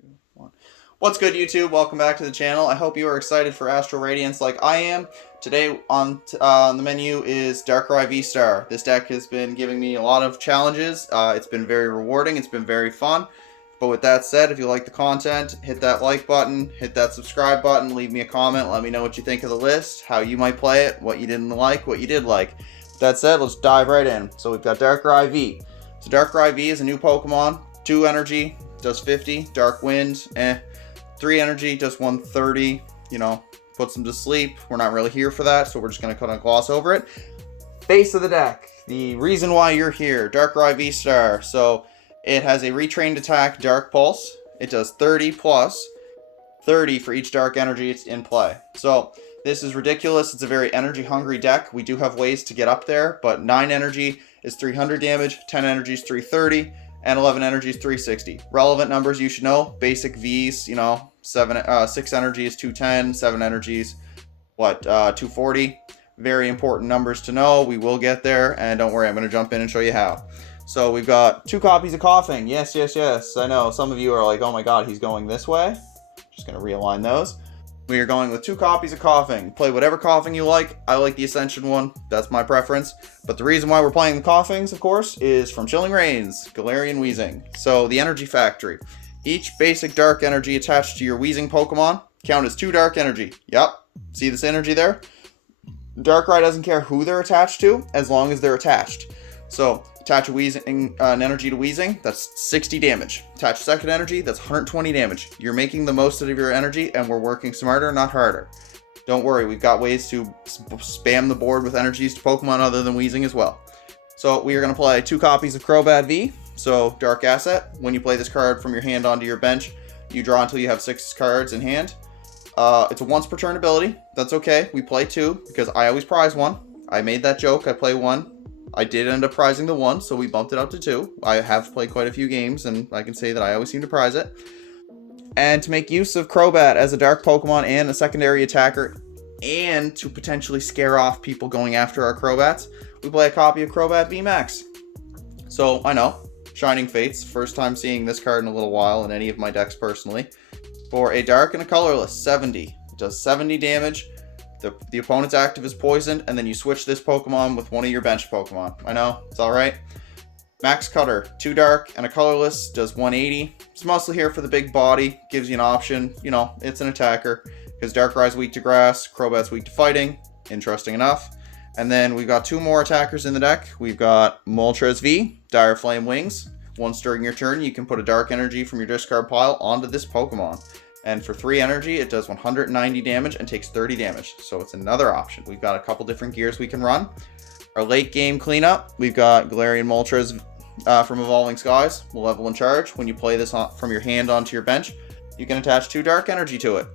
2, 1. What's good, YouTube? Welcome back to the channel. I hope you are excited for Astral Radiance like I am. Today on the menu is Darkrai VSTAR. This deck has been giving me a lot of challenges. It's been very rewarding. It's been very fun. But with that said, if you like the content, hit that like button, hit that subscribe button, leave me a comment, let me know what you think of the list, how you might play it, what you didn't like, what you did like. With that said, let's dive right in. So we've got Darkrai V. So Darkrai V is a new Pokemon, 2 energy, does 50, Dark Wind, 3 energy, does 130, you know, puts them to sleep. We're not really here for that, so we're just going to kind of gloss over it. Base of the deck, the reason why you're here, Darkrai VSTAR. So it has a retrained attack, Dark Pulse. It does 30 plus 30 for each dark energy it's in play. So this is ridiculous. It's a very energy hungry deck. We do have ways to get up there, but 9 energy is 300 damage, 10 energy is 330, and 11 energy is 360. Relevant numbers you should know. Basic Vs, you know, 6 energy is 210, 7 energy is 240. Very important numbers to know. We will get there, and don't worry, I'm going to jump in and show you how. So we've got 2 copies of Coughing. Yes, yes, yes. I know some of you are like, oh my god, he's going this way. Just going to realign those. We are going with 2 copies of Coughing. Play whatever Coughing you like. I like the Ascension one. That's my preference. But the reason why we're playing the Coughings, of course, is from Chilling Reigns, Galarian Weezing. So the Energy Factory. Each basic dark energy attached to your Weezing Pokemon count as 2 dark energy. Yep. See this energy there? Darkrai doesn't care who they're attached to, as long as they're attached. So attach a Weezing, an energy to Weezing, that's 60 damage. Attach second energy, that's 120 damage. You're making the most out of your energy, and we're working smarter, not harder. Don't worry, we've got ways to spam the board with energies to Pokemon other than Weezing as well. So we are going to play 2 copies of Crobat V, so Dark Asset. When you play this card from your hand onto your bench, you draw until you have 6 cards in hand. It's a once per turn ability. That's okay. We play 2 because I always prize 1. I made that joke. I play 1. I did end up prizing the 1, so we bumped it up to 2. I have played quite a few games, and I can say that I always seem to prize it. And to make use of Crobat as a dark Pokemon and a secondary attacker, and to potentially scare off people going after our Crobats, we play a copy of Crobat VMAX. So, I know, Shining Fates, first time seeing this card in a little while in any of my decks personally. For a dark and a colorless, 70. It does 70 damage. The opponent's active is poisoned, and then you switch this Pokemon with one of your bench Pokemon. I know, it's alright. Max Cutter, 2 dark and a colorless, does 180. It's mostly here for the big body, gives you an option. You know, it's an attacker, because Darkrai's weak to grass, Crobat's weak to fighting. Interesting enough. And then we've got 2 more attackers in the deck. We've got Moltres V, Dire Flame Wings. Once during your turn, you can put a dark energy from your discard pile onto this Pokemon. And for 3 energy, it does 190 damage and takes 30 damage. So it's another option. We've got a couple different gears we can run. Our late game cleanup, we've got Galarian Moltres from Evolving Skies. Will level in charge. When you play this from your hand onto your bench, you can attach 2 dark energy to it.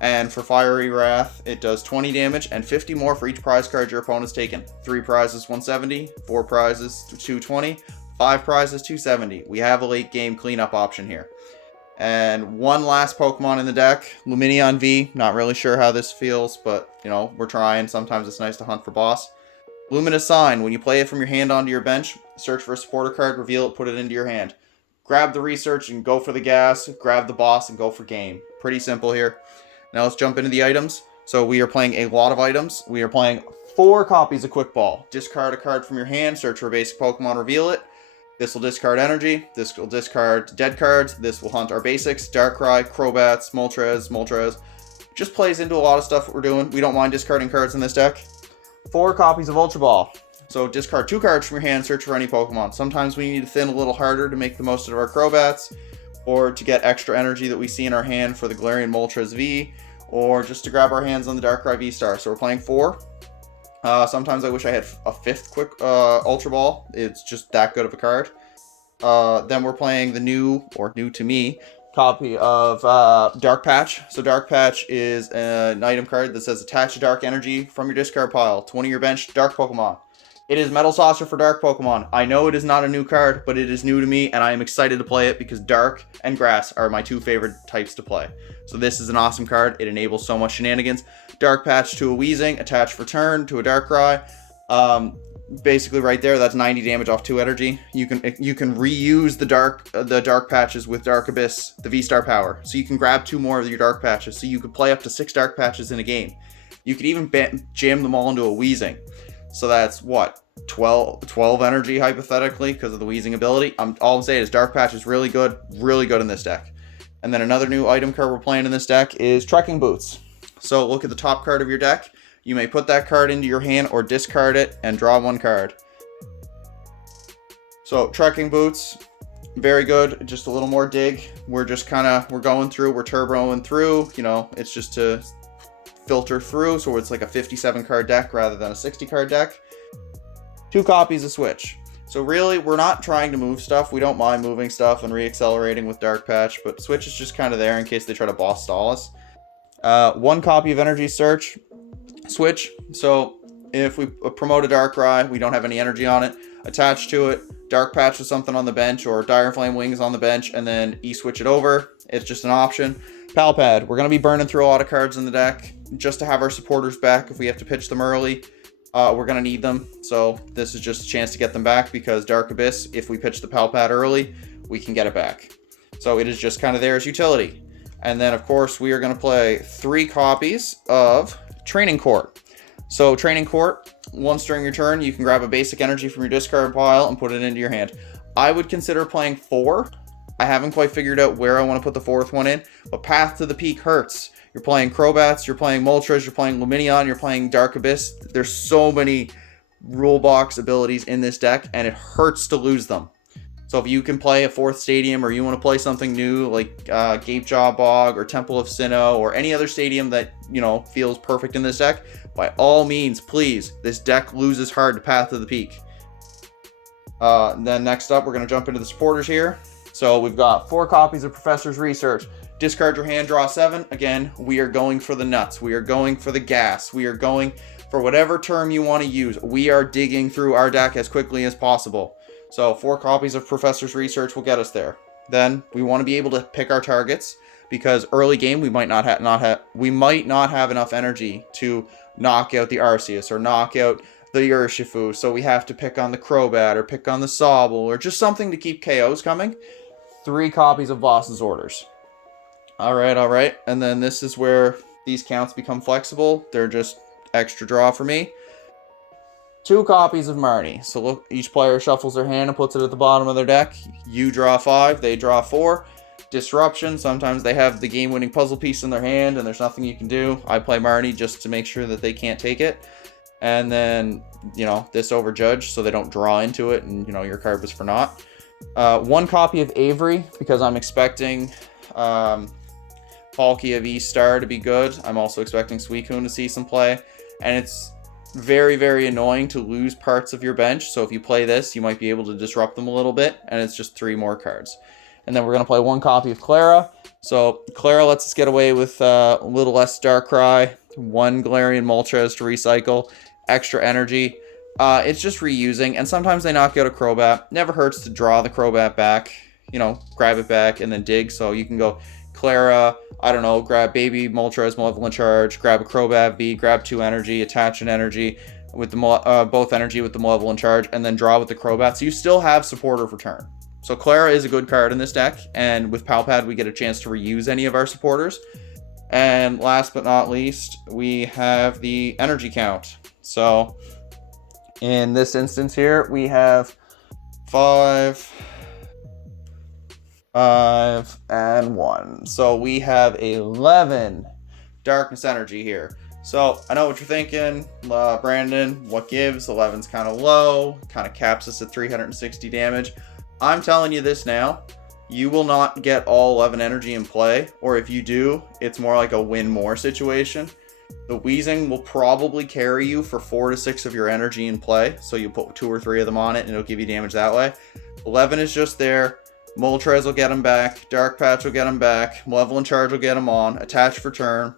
And for Fiery Wrath, it does 20 damage and 50 more for each prize card your opponent's taken. 3 prizes, 170. 4 prizes, 220. 5 prizes, 270. We have a late game cleanup option here. And one last Pokemon in the deck, Lumineon V. Not really sure how this feels, but, you know, we're trying. Sometimes it's nice to hunt for boss. Luminous Sign. When you play it from your hand onto your bench, search for a supporter card, reveal it, put it into your hand. Grab the research and go for the gas. Grab the boss and go for game. Pretty simple here. Now let's jump into the items. So we are playing a lot of items. We are playing 4 copies of Quick Ball. Discard a card from your hand, search for a basic Pokemon, reveal it. This will discard energy, this will discard dead cards, this will hunt our basics, Darkrai, Crobats, Moltres. Just plays into a lot of stuff that we're doing. We don't mind discarding cards in this deck. 4 copies of Ultra Ball. So discard 2 cards from your hand, search for any Pokemon. Sometimes we need to thin a little harder to make the most of our Crobats, or to get extra energy that we see in our hand for the Galarian Moltres V, or just to grab our hands on the Darkrai VSTAR. So we're playing 4. Sometimes I wish I had a 5th quick Ultra Ball. It's just that good of a card. Then we're playing the new to me, copy of Dark Patch. So Dark Patch is an item card that says attach a dark energy from your discard pile to one of your bench dark Pokemon. It is Metal Saucer for dark Pokemon. I know it is not a new card, but it is new to me, and I am excited to play it because dark and grass are my 2 favorite types to play. So this is an awesome card. It enables so much shenanigans. Dark Patch to a Weezing, attach for turn to a Darkrai. basically right there, that's 90 damage off 2 energy. You can reuse the dark patches with Dark Abyss, the V-Star power. So you can grab 2 more of your dark patches. So you could play up to 6 dark patches in a game. You could even jam them all into a Weezing. So that's what, 12 energy hypothetically because of the Weezing ability. All I'm saying is dark patch is really good in this deck. And then another new item card we're playing in this deck is Trekking Boots. So look at the top card of your deck. You may put that card into your hand or discard it and draw 1 card. So Trekking Boots, very good. Just a little more dig. We're just we're going through, we're turboing through. You know, it's just to filter through. So it's like a 57 card deck rather than a 60 card deck. 2 copies of Switch. So really, we're not trying to move stuff. We don't mind moving stuff and re-accelerating with Dark Patch, but Switch is just kind of there in case they try to boss stall us. 1 copy of Energy Search. Switch. So if we promote a Darkrai, we don't have any energy on it, attach to it, Dark Patch with something on the bench, or Dire Flame Wings on the bench, and then E-switch it over. It's just an option. Palpad. We're going to be burning through a lot of cards in the deck just to have our supporters back if we have to pitch them early. We're going to need them, so this is just a chance to get them back because Dark Abyss, if we pitch the Palpad early, we can get it back. So it is just kind of there as utility. And then, of course, we are going to play 3 copies of Training Court. So Training Court, once during your turn, you can grab a basic energy from your discard pile and put it into your hand. I would consider playing 4. I haven't quite figured out where I want to put the 4th one in, but Path to the Peak hurts. You're playing Crobats, you're playing Moltres, you're playing Lumineon, you're playing Dark Abyss. There's so many rule box abilities in this deck, and it hurts to lose them. So if you can play a 4th stadium, or you want to play something new like Gapejaw Bog or Temple of Sinnoh or any other stadium that, you know, feels perfect in this deck, by all means, please, this deck loses hard to Path to the Peak. Then next up, we're going to jump into the supporters here. So we've got 4 copies of Professor's Research. Discard your hand, draw 7. Again, we are going for the nuts. We are going for the gas. We are going for whatever term you want to use. We are digging through our deck as quickly as possible. So 4 copies of Professor's Research will get us there. Then we want to be able to pick our targets because early game we might not have enough energy to knock out the Arceus or knock out the Urshifu. So we have to pick on the Crobat or pick on the Sobble or just something to keep KOs coming. 3 copies of Boss's Orders. All right. And then this is where these counts become flexible. They're just extra draw for me. 2 copies of Marnie. So look, each player shuffles their hand and puts it at the bottom of their deck. You draw 5, they draw 4. Disruption. Sometimes they have the game-winning puzzle piece in their hand and there's nothing you can do. I play Marnie just to make sure that they can't take it. And then, you know, this Overjudge so they don't draw into it and, you know, your card was for naught. 1 copy of Avery because I'm expecting Palkia VSTAR to be good. I'm also expecting Suicune to see some play. And it's very, very annoying to lose parts of your bench. So if you play this, you might be able to disrupt them a little bit. And it's just 3 more cards. And then we're going to play 1 copy of Clara. So Clara lets us get away with a little less Darkrai. 1 Galarian Moltres to recycle. Extra energy. It's just reusing. And sometimes they knock out a Crobat. Never hurts to draw the Crobat back. You know, grab it back and then dig. So you can go Clara, I don't know, grab Baby Moltres, Malevolent Charge, grab a Crobat V, grab 2 energy, attach an energy with the both energy with the Malevolent Charge, and then draw with the Crobat. So you still have supporter for turn. So Clara is a good card in this deck, and with Palpad we get a chance to reuse any of our supporters. And last but not least, we have the energy count. So in this instance here, we have 5, and 1. So we have 11 darkness energy here. So I know what you're thinking, Brandon, what gives? 11's kind of low, kind of caps us at 360 damage. I'm telling you this now, you will not get all 11 energy in play, or if you do, it's more like a win more situation. The Weezing will probably carry you for 4 to 6 of your energy in play, so you put 2 or 3 of them on it and it'll give you damage that way. 11 is just there. Moltres will get him back, Dark Patch will get him back, Malevolent Charge will get him on, attach for turn.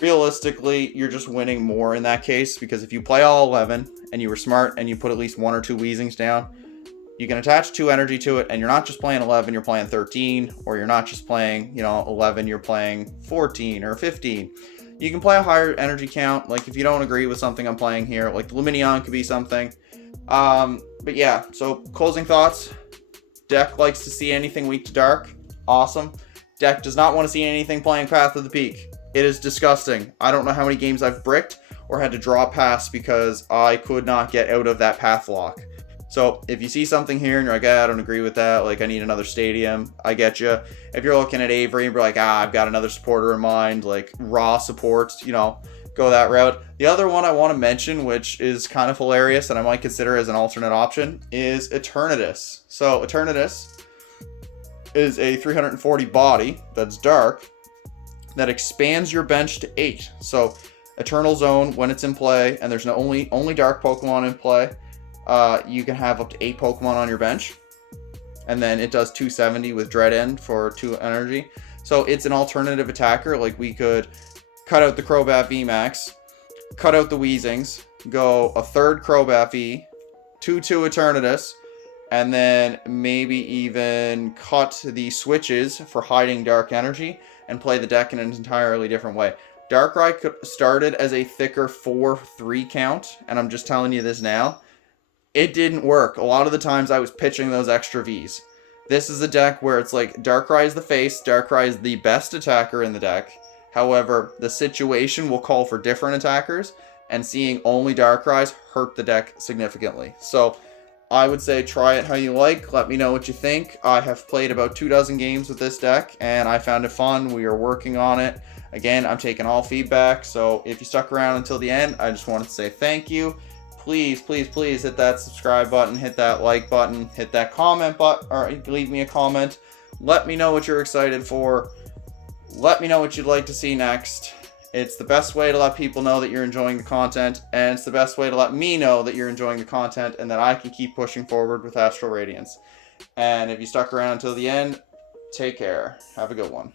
Realistically, you're just winning more in that case, because if you play all 11 and you were smart and you put at least 1 or 2 Weezings down, you can attach 2 energy to it, and you're not just playing 11, you're playing 13, or you're not just playing, 11, you're playing 14 or 15. You can play a higher energy count, like if you don't agree with something I'm playing here, like the Lumineon could be something. But yeah, so closing thoughts. Deck likes to see anything weak to dark. Awesome. Deck does not want to see anything playing Path of the Peak. It is disgusting. I don't know how many games I've bricked or had to draw pass because I could not get out of that path lock. So if you see something here and you're like, I don't agree with that, like I need another stadium, I get you. If you're looking at Avery and you're like, I've got another supporter in mind, like raw support, you know, go that route. The other one I want to mention, which is kind of hilarious and I might consider as an alternate option, is Eternatus. So Eternatus is a 340 body that's dark that expands your bench to 8. So Eternal Zone, when it's in play, and there's only dark Pokemon in play, you can have up to 8 Pokemon on your bench. And then it does 270 with Dread End for 2 energy. So it's an alternative attacker. Like we could cut out the Crobat VMAX, cut out the Weezings, go a third Crobat V, 2/2 Eternatus, and then maybe even cut the switches for hiding dark energy and play the deck in an entirely different way. Darkrai started as a thicker 4/3 count, and I'm just telling you this now. It didn't work. A lot of the times I was pitching those extra Vs. This is a deck where it's like Darkrai is the face, Darkrai is the best attacker in the deck. However, the situation will call for different attackers, and seeing only Darkrai's hurt the deck significantly. So I would say try it how you like. Let me know what you think. I have played about 24 games with this deck, and I found it fun. We are working on it. Again, I'm taking all feedback, so if you stuck around until the end, I just wanted to say thank you. Please, please, please hit that subscribe button, hit that like button, hit that comment button, or leave me a comment. Let me know what you're excited for. Let me know what you'd like to see next. It's the best way to let people know that you're enjoying the content, and it's the best way to let me know that you're enjoying the content and that I can keep pushing forward with Astral Radiance. And if you stuck around until the end, take care. Have a good one.